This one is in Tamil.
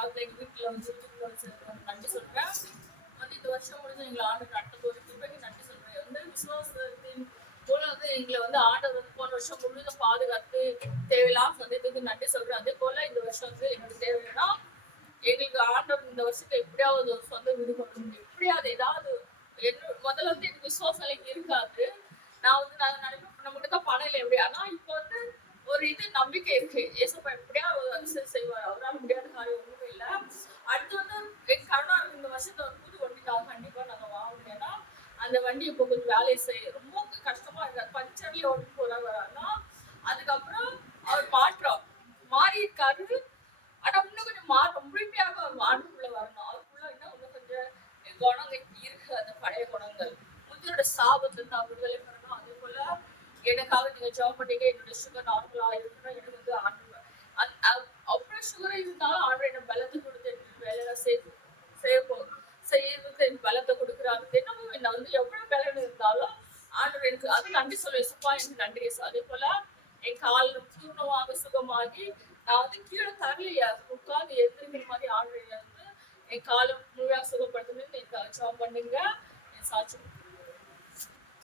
வாரத்தில் எங்கள் வீட்டில் வந்து நன்றி சொல்கிறேன். வந்து இந்த வருஷம் முடிஞ்சு எங்களை ஆண்டு நடத்தும் திருப்பி நன்றி சொல்கிறேன். எந்த விசுவாசத்தின் மூலம் வந்து எங்களை வந்து ஆண்டவர் வந்து போன வருஷம் முழுதும் பாதுகாத்து தேவையில்லாம சந்தேகத்துக்கு நன்றி சொல்கிறேன். அதே போல் இந்த வருஷம் வந்து என்னோட தேவைன்னா எங்களுக்கு ஆண்டவர் இந்த வருஷத்துல எப்படியாவது ஒரு சொந்த வீடு கொடுக்கணும். எப்படியாவது ஏதாவது முதல்ல வந்து எனக்கு விசுவாசம் இருக்காது. நான் வந்து நினைப்பேன் நம்மகிட்ட தான் பணம் இல்லை எப்படி. ஆனா இப்போ வந்து ஒரு நம்பிக்கை இருக்கு. ஏசப்பா எப்படியாவது ஒரு அதிசயம் செய்வார். அவரால் முடியாத காரியம் ஒண்ணுமே இல்லை. அடுத்து வந்து எங்க கருணாருக்கு இந்த வருஷத்துல ஒரு புது வண்டிக்காக கண்டிப்பா நாங்க வாங்கணும். ஏன்னா அந்த வண்டி இப்போ கொஞ்சம் வேலையை செய்ய ரொம்ப கஷ்டமா இருக்காது. பஞ்சர்ல ஓட்டு போறாங்க வராங்கன்னா அதுக்கப்புறம் அவர் மாறி இருக்காரு. ஆனா இன்னும் கொஞ்சம் முழுமையாக அவர் ஆண்டுக்குள்ள வரணும். அவருக்குள்ள இன்னும் கொஞ்சம் குணங்கள் இருக்கு. அந்த பழைய குணங்கள் முதியோட சாபத்துல இருந்து அவர் விடுதலை பண்ணணும். அதே போல எனக்காக நீங்க ஜாப் பண்ணீங்க. என்னோட சுகர் நார்மலா இருக்கணும். எனக்கு வந்து அவ்வளவு சுகர் இருந்தாலும் ஆண்டு என்ன பலத்தை கொடுத்து வேலையில செய்யறதுக்கு எனக்கு பலத்தை கொடுக்குறாரு. என்னமோ என்ன வந்து எவ்வளவு பலன் இருந்தாலும் ஆண்டு எனக்கு அது நன்றி சொல்லுவேன். சுப்பா எனக்கு நன்றி. அதே போல என் கால் பூர்ணமாக சுகமாகி நான் வந்து கீழே தரலையா உட்காந்து எந்திரிக்கிற மாதிரி ஆண்டு வந்து என் காலம் முழுமையாக சுகப்படுத்தணும்னு எனக்கு ஜாப் பண்ணுங்க. என் சாட்சி